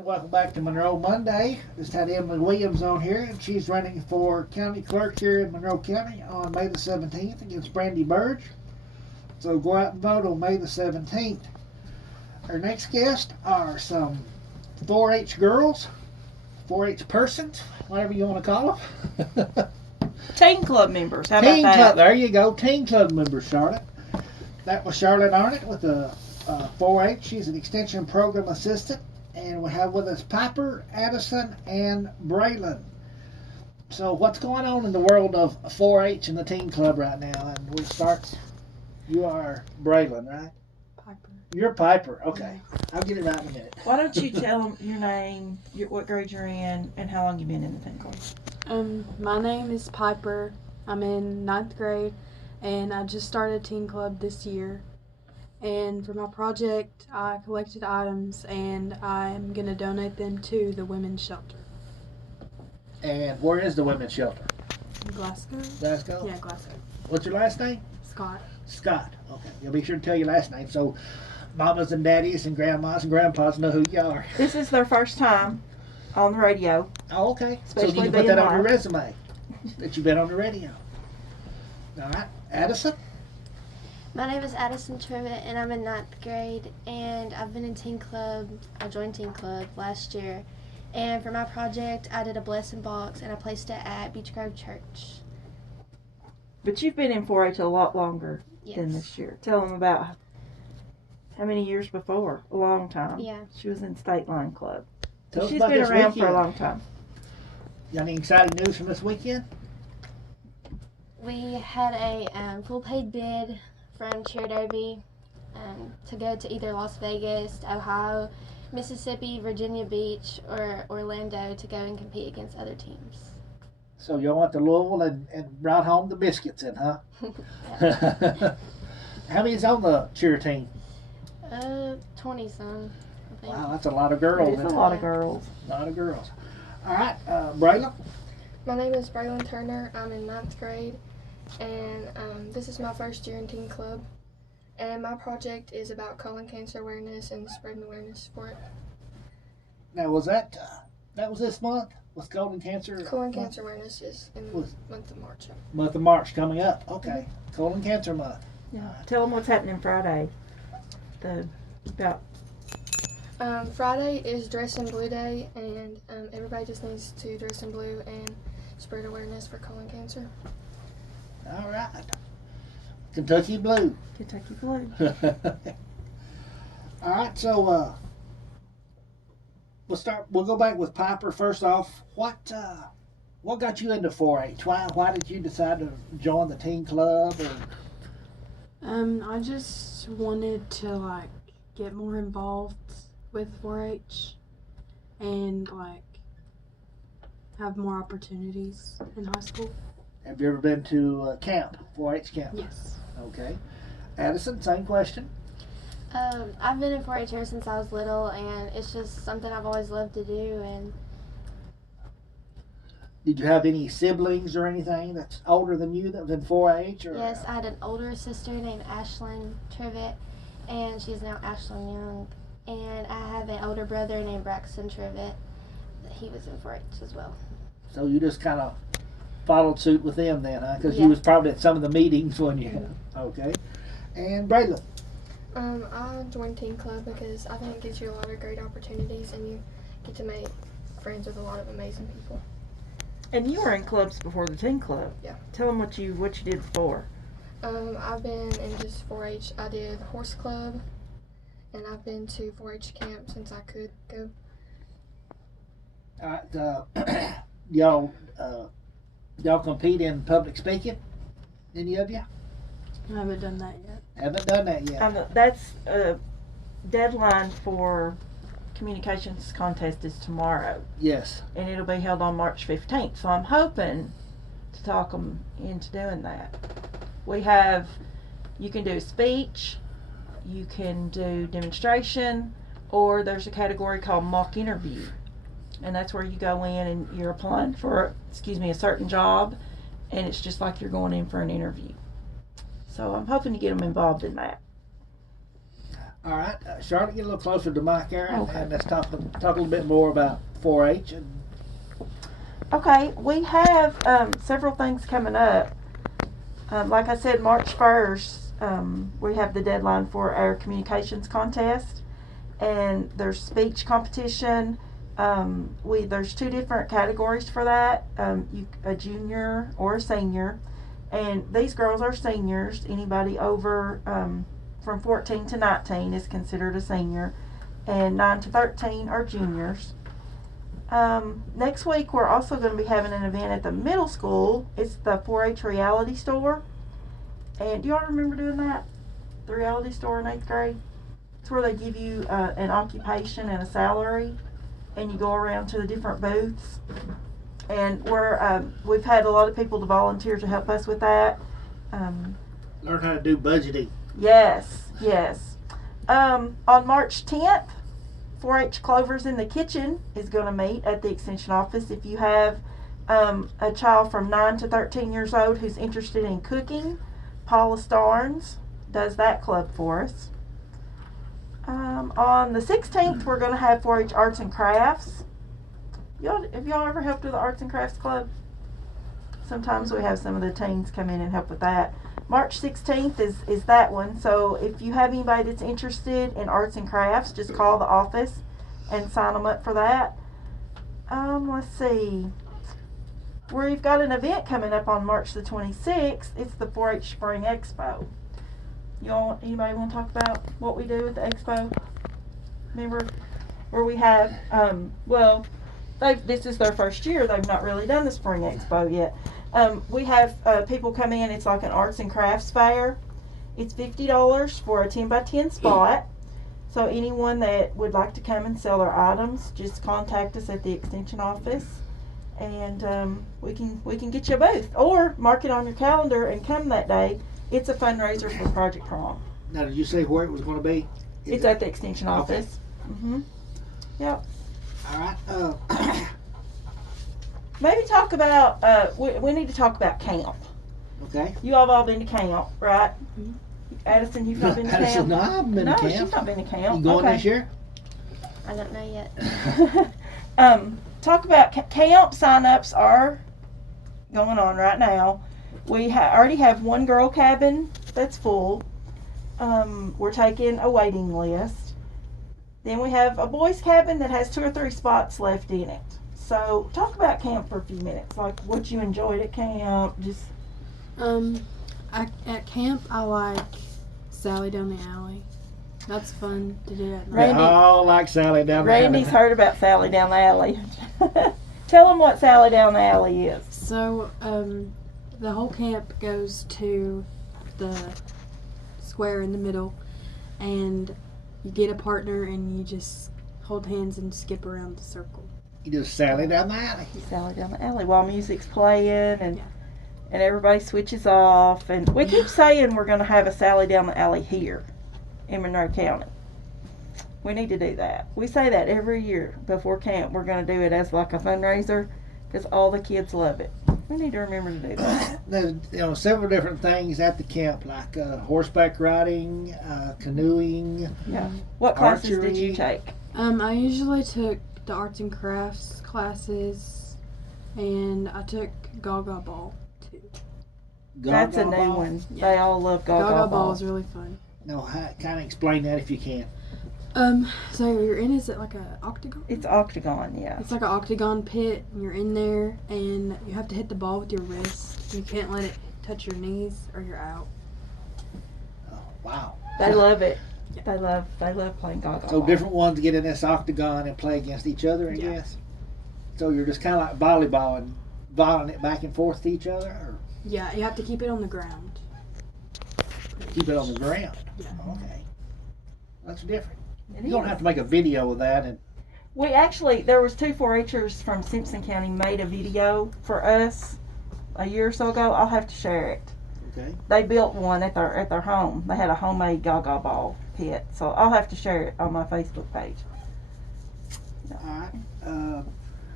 And welcome back to Monroe Monday. Just had Emily Williams on here, and she's running for county clerk here in Monroe County on May the 17th against Brandy Burge. So go out and vote on May the 17th. Our next guests are some 4-H girls, 4-H persons, whatever you want to call them. Teen club members. How Teen about that? Club, there you go. Teen Club members, Charlotte. That was Charlotte Arnott with the 4-H. She's an extension program assistant. And we have with us Piper, Addison, and Braylon. So what's going on in the world of 4-H and the teen club right now? And we start, you are Braylon, right? Piper. You're Piper. Okay. I'll get it right in a minute. Why don't you tell them your name, what grade you're in, and how long you've been in the teen club? My name is Piper. I'm in 9th grade, and I just started teen club this year. And for my project, I collected items, and I'm going to donate them to the women's shelter. And where is the women's shelter? In Glasgow? Glasgow? Yeah, Glasgow. What's your last name? Scott. Scott. Okay. You'll be sure to tell your last name so mamas and daddies and grandmas and grandpas know who you are. This is their first time on the radio. Oh, okay. So Especially you can put being that on your live. resume that you've been on the radio. All right. Addison? My name is Addison Trivet, and I'm in 9th grade, and I've been in teen club. I joined teen club last year, and for my project, I did a blessing box, and I placed it at Beach Grove Church. But you've been in 4-H a lot longer than Yes. this year. Tell them about how many years before. A long time. Yeah. She was in State Line Club. Tell us She's about been this around for a weekend. long time. Got any exciting news from this weekend? We had a full paid bid from Cheer Derby to go to either Las Vegas, Ohio, Mississippi, Virginia Beach, or Orlando to go and compete against other teams. So you went to Louisville and brought home the biscuits in, huh? How many's on the cheer team? 20 some, I think. Wow, that's a lot of girls. It's a isn't it? lot of girls. A lot of girls. All right, Braylon. My name is Braylon Turner. I'm in 9th grade, and this is my first year in teen club. And my project is about colon cancer awareness and spreading awareness for it. Now, was that was this month? Was colon cancer? Colon cancer awareness is in the Was- month of March. Month of March coming up. Okay, colon cancer month. Yeah. Tell them what's happening Friday. About Friday is Dress in Blue Day, and everybody just needs to dress in blue and spread awareness for colon cancer. All right, Kentucky Blue. Kentucky Blue. All right, so we'll go back with Piper first off. What got you into 4-H? Why did you decide to join the teen club? Or I just wanted to, get more involved with 4-H and, have more opportunities in high school. have you ever been to camp, 4-H camp? Yes. Okay. Addison, same question. I've been in 4-H ever since I was little, and it's just something I've always loved to do. And Did you have any siblings or anything that's older than you that was in 4-H? Or, yes, I had an older sister named Ashlyn Trivet, and she's now Ashlyn Young. And I have an older brother named Braxton Trivet. He was in 4-H as well. So you just kind of followed suit with them then, huh? Because Yeah. you was probably at some of the meetings when you. Okay. And Braylon. I joined teen club because I think it gives you a lot of great opportunities, and you get to make friends with a lot of amazing people. And you were in clubs before the teen club. Yeah. Tell them what you did before. I've been in just 4-H. I did horse club, and I've been to 4-H camp since I could go. All right. Y'all compete in public speaking? Any of you? I haven't done that yet. Haven't done that yet. That's a deadline for communications contest is tomorrow, Yes. and it'll be held on March 15th. So I'm hoping to talk them into doing that. You can do speech, you can do demonstration, or there's a category called mock interview. And that's where you go in and you're applying for, a certain job, and it's just like you're going in for an interview. So I'm hoping to get them involved in that. All right, Charlotte, get a little closer to Mike here, Okay. and let's talk a little bit more about 4-H. And Okay, we have several things coming up. Like I said, March 1st, we have the deadline for our communications contest, and there's speech competition. There's 2 different categories for that, a junior or a senior, and these girls are seniors. Anybody over from 14 to 19 is considered a senior, and 9 to 13 are juniors. Next week we're also going to be having an event at the middle school. It's the 4-H reality store. And do y'all remember doing that? The reality store in 8th grade? It's where they give you an occupation and a salary, and you go around to the different booths. And we've had a lot of people to volunteer to help us with that. learn how to do budgeting. Yes. On March 10th, 4-H Clovers in the Kitchen is going to meet at the Extension office. If you have a child from 9 to 13 years old who's interested in cooking, Paula Starnes does that club for us. On the 16th, we're going to have 4-H Arts and Crafts. Have y'all ever helped with the Arts and Crafts Club? Sometimes we have some of the teens come in and help with that. March 16th is that one. So if you have anybody that's interested in arts and crafts, just call the office and sign them up for that. Let's see. We've got an event coming up on March the 26th. It's the 4-H Spring Expo. Anybody want to talk about what we do at the expo? Remember where we have, this is their first year. They've not really done the Spring Expo yet. We have people come in. It's like an arts and crafts fair. It's $50 for a 10x10 spot. So anyone that would like to come and sell their items, just contact us at the extension office, and we can get you a booth, or mark it on your calendar and come that day. It's a fundraiser for Project Prom. Now, did you say where it was going to be? It's at the extension office. Mm-hmm. Yep. All right. Maybe talk about, we need to talk about camp. Okay. You all have all been to camp, right? Mm-hmm. Addison, you've not been to Addison, camp? no, I haven't been to camp. No, she's not been to camp. You going this year? I don't know yet. Talk about camp sign-ups are going on right now. We already have one girl cabin that's full. We're taking a waiting list. Then we have a boys cabin that has 2 or 3 spots left in it. So talk about camp for a few minutes, like what you enjoyed at camp. Just at camp I like Sally down the alley. That's fun to do at night. Randy- They all like Sally down the alley. Randy's heard about Sally down the alley. Tell them what Sally down the alley is. So the whole camp goes to the square in the middle, and you get a partner and you just hold hands and skip around the circle. You just Sally down the alley. Sally down the alley while music's playing and everybody switches off. And we keep saying we're going to have a Sally down the alley here in Monroe County. We need to do that. We say that every year before camp. We're going to do it as like a fundraiser because all the kids love it. We need to remember to do that. There's several different things at the camp, like horseback riding, canoeing. Yeah. What classes archery. did you take? I usually took the arts and crafts classes, and I took Gaga Ball too. That's a Gaga new ball? one. Yeah. They all love Gaga Gaga Ball Ball. is really fun. No, kind of explain that if you can. So you're in, is it like a octagon? It's octagon, yeah. It's like an octagon pit, and you're in there, and you have to hit the ball with your wrist. You can't let it touch your knees, or you're out. Oh, wow. They love it. Yeah. They love playing Gaga So Ball. different ones get in this octagon and play against each other, I Yeah. guess. So you're just kind of like volleyballing, volleying it back and forth to each other, or Yeah, you have to keep it on the ground. keep it on the ground. Yeah. Okay. That's different. It You don't is. have to make a video of that, and There was 2 4-H'ers from Simpson County made a video for us a year or so ago. I'll have to share it. okay. They built one at their home. They had a homemade Gaga Ball pit, so I'll have to share it on my Facebook page. All right.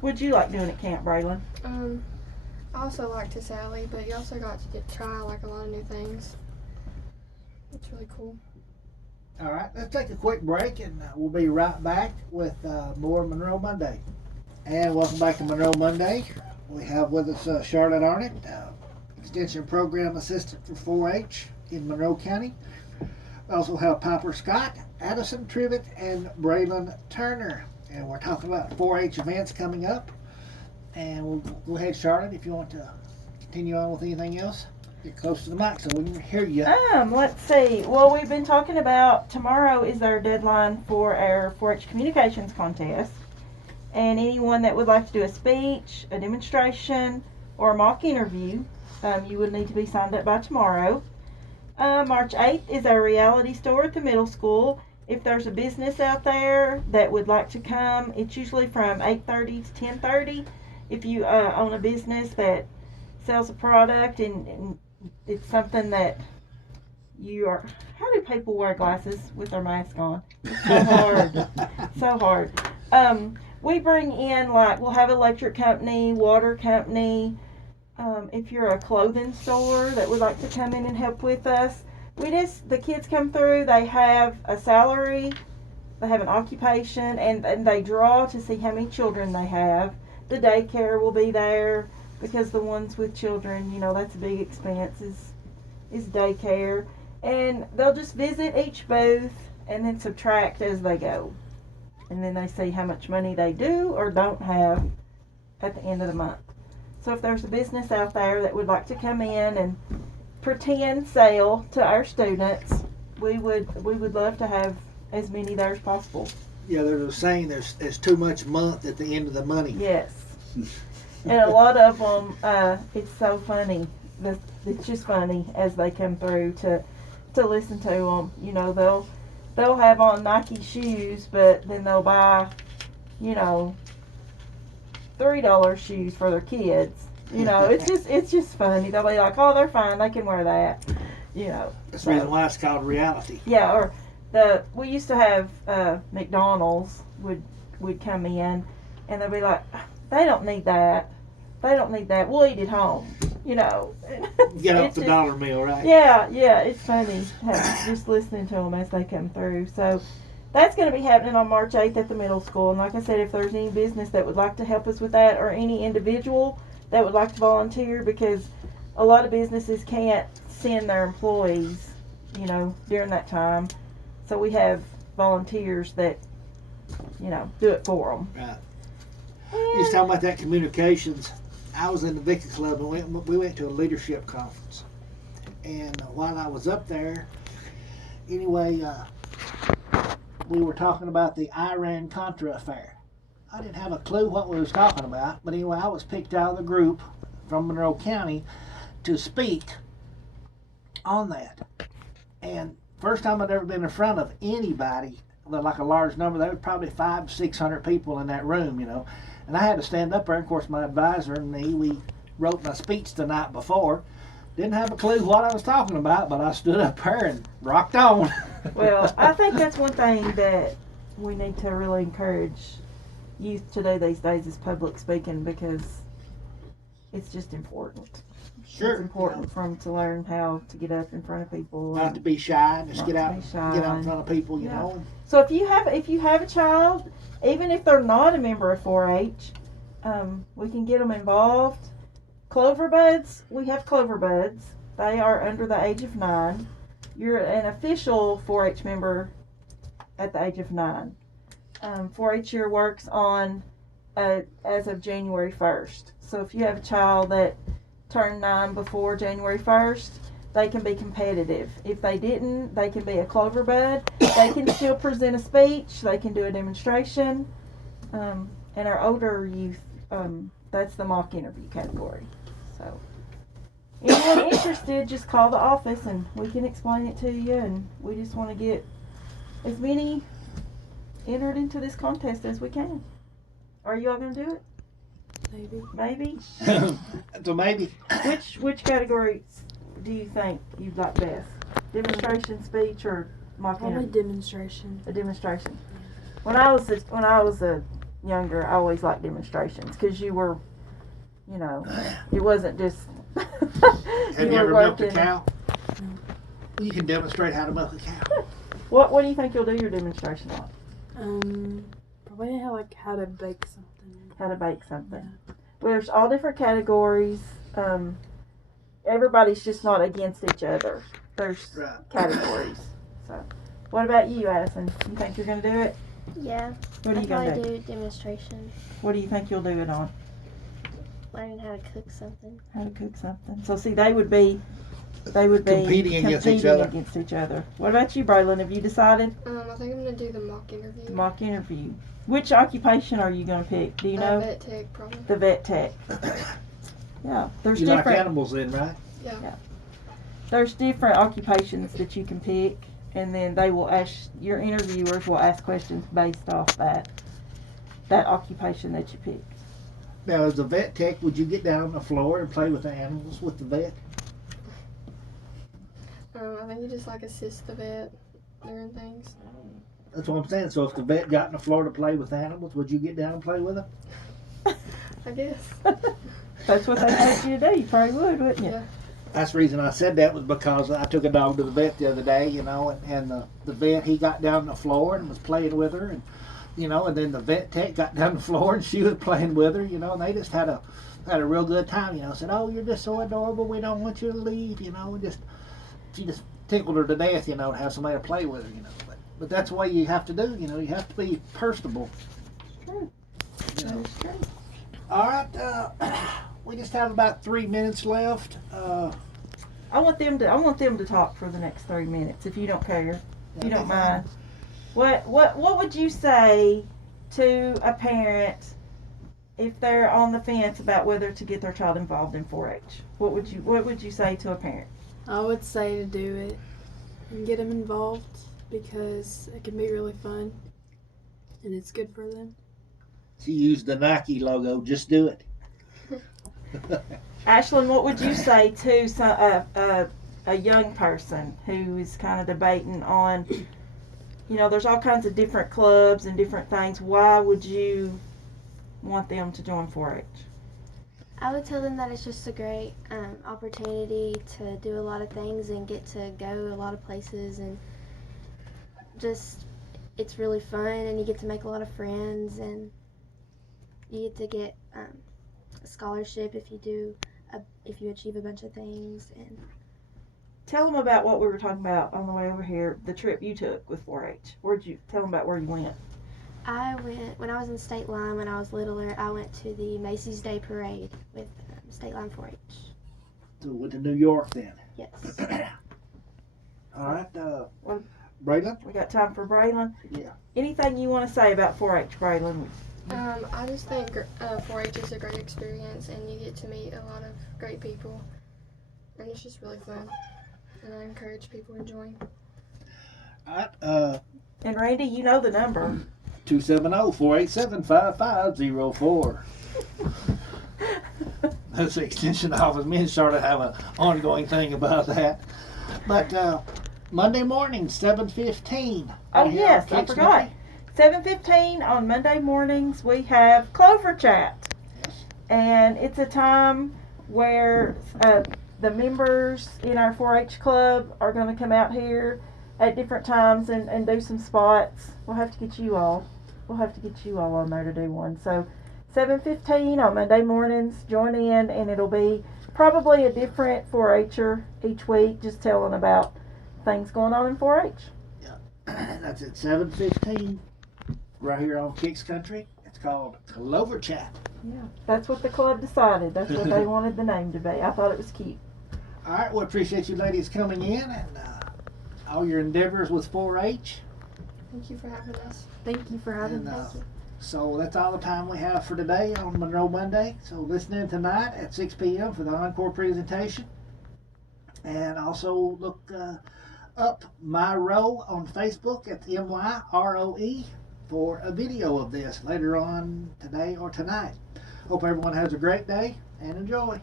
What'd you like doing at camp, Braylon? I also like to Sally, but you also got to try like a lot of new things. It's really cool. All right, let's take a quick break and we'll be right back with more Monroe Monday. And welcome back to Monroe Monday. We have with us Charlotte Arnott, Extension Program Assistant for 4-H in Monroe County. We also have Piper Scott, Addison Trivet, and Braylon Turner. And we're talking about 4-H events coming up. And we'll go ahead, Charlotte, if you want to continue on with anything else. Get close to the mic so we can hear you. Let's see. Well, we've been talking about tomorrow is our deadline for our 4-H communications contest. And anyone that would like to do a speech, a demonstration, or a mock interview, you would need to be signed up by tomorrow. March 8th is our reality store at the middle school. If there's a business out there that would like to come, it's usually from 8:30 to 10:30. If you own a business that sells a product and it's something that you are... How do people wear glasses with their mask on? It's so hard. So hard. We bring in, like, we'll have electric company, water company. If you're a clothing store that would like to come in and help with us, the kids come through, they have a salary, they have an occupation, and they draw to see how many children they have. The daycare will be there because the ones with children, you know, that's a big expense is daycare. And they'll just visit each booth and then subtract as they go. And then they see how much money they do or don't have at the end of the month. So if there's a business out there that would like to come in and pretend sell to our students, we would love to have as many there as possible. Yeah, there's a saying there's too much month at the end of the money. Yes. And a lot of them, it's so funny. It's just funny as they come through to listen to them. You know, they'll have on Nike shoes, but then they'll buy, you know, $3 shoes for their kids. You know, it's just funny. They'll be like, oh, they're fine, they can wear that. You know. That's the reason why it's called reality. Yeah, or we used to have McDonald's would come in and they'll be like, they don't need that. They don't need that. We'll eat at home. You know. Get off the dollar meal, right? Yeah, it's funny just listening to them as they come through. So that's going to be happening on March 8th at the middle school. And like I said, if there's any business that would like to help us with that or any individual that would like to volunteer, because a lot of businesses can't send their employees, you know, during that time. So we have volunteers that, you know, do it for them. Right. You was talking about that communications. I was in the Vicky Club and we went to a leadership conference. And while I was up there, anyway, we were talking about the Iran-Contra affair. I didn't have a clue what we was talking about, but anyway, I was picked out of the group from Monroe County to speak on that. And first time I'd ever been in front of anybody, like a large number. There was probably 500-600 people in that room, you know. And I had to stand up there. Of course, my advisor and me, we wrote my speech the night before. Didn't have a clue what I was talking about, but I stood up there and rocked on. Well, I think that's one thing that we need to really encourage youth to do these days is public speaking, because it's just important. Sure. It's important for them to learn how to get up in front of people. Not to be shy, just Not get to out, be shy. get out in front of people, you Yeah. know. So if you have a child, even if they're not a member of 4-H, we can get them involved. Clover Buds, we have Clover Buds. They are under the age of 9. You're an official 4-H member at the age of 9. 4-H year works on as of January 1st. So if you have a child that turned 9 before January 1st, they can be competitive. If they didn't, they can be a Clover Bud. They can still present a speech. They can do a demonstration. And our older youth, that's the mock interview category. So anyone interested, just call the office and we can explain it to you. And we just want to get as many entered into this contest as we can. Are you all going to do it? Maybe. So maybe. Which categories do you think you'd like best? Demonstration, speech, or mock Probably interview? demonstration. A demonstration. When I was younger, I always liked demonstrations because you were, you know, it wasn't just. Have you ever milked a cow? You can demonstrate how to milk a cow. What do you think you'll do your demonstration on? Probably how to bake something. How to bake something. Well, there's all different categories. Everybody's just not against each other. There's categories. So, what about you, Addison? You think you're going to do it? Yeah. What are you going to do demonstration. What do you think you'll do it on? Learning how to cook something. How to cook something. So, see, they would be Competing against each other. What about you, Braylon? Have you decided? I think I'm gonna do the mock interview. The mock interview. Which occupation are you going to pick? Do you know? Vet tech, probably. The vet tech. Yeah, there's You different. like animals then, right? Yeah. There's different occupations that you can pick, and then they will ask, your interviewers will ask questions based off that occupation that you picked. Now, as a vet tech, would you get down on the floor and play with the animals with the vet? I think you just assist the vet doing things. That's what I'm saying. So if the vet got on the floor to play with animals, would you get down and play with them? I guess. That's what they asked you to do. You probably would, wouldn't you? Yeah. That's the reason I said that, was because I took a dog to the vet the other day, and the vet, he got down on the floor and was playing with her, and and then the vet tech got down on the floor and she was playing with her, and they just had a real good time, said, "Oh, you're just so adorable, we don't want you to leave," and she just tickled her to death, to have somebody to play with her, but that's the way you have to do, you have to be personable. True. That's true. All right, we just have about 3 minutes left. I want them to talk for the next 3 minutes, if you don't care, if you don't mind. What would you say to a parent if they're on the fence about whether to get their child involved in 4-H? What would you say to a parent? I would say to do it and get them involved because it can be really fun and it's good for them. She used the Nike logo. Just do it. Ashlyn, what would you say to a young person who is kind of debating on, there's all kinds of different clubs and different things. Why would you want them to join 4-H? I would tell them that it's just a great opportunity to do a lot of things and get to go a lot of places, and just it's really fun, and you get to make a lot of friends, and you get to get a scholarship if you achieve a bunch of things. And Tell them about what we were talking about on the way over here, the trip you took with 4-H. Tell them about where you went. I went, when I was in State Line, when I was littler, I went to the Macy's Day Parade with State Line 4-H. So went to New York then. Yes. All right, Braylon? We got time for Braylon? Yeah. Anything you want to say about 4-H, Braylon? I just think 4-H is a great experience, and you get to meet a lot of great people, and it's just really fun, and I encourage people to join. All right, And Randy, you know the number. 270-487-5504. That's the extension office. Me and Charlotte have an ongoing thing about that. But Monday morning, 7:15. Oh yes, I forgot. 7:15 on Monday mornings we have Clover Chat, and it's a time where the members in our 4-H club are going to come out here at different times and do some spots. We'll have to get you all. On there to do one. So 7:15 on Monday mornings. Join in, and it'll be probably a different 4-H'er each week, just telling about things going on in 4-H. Yeah, that's at 7:15 right here on Kicks Country. It's called Clover Chat. Yeah, that's what the club decided. That's what they wanted the name to be. I thought it was cute. All right, we appreciate you ladies coming in and all your endeavors with 4-H. Thank you for having us. Thank you for having And, us. so that's all the time we have for today on Monroe Monday. So listen in tonight at 6 p.m. for the encore presentation. And also look up Monroe on Facebook at MYROE for a video of this later on today or tonight. Hope everyone has a great day and enjoy.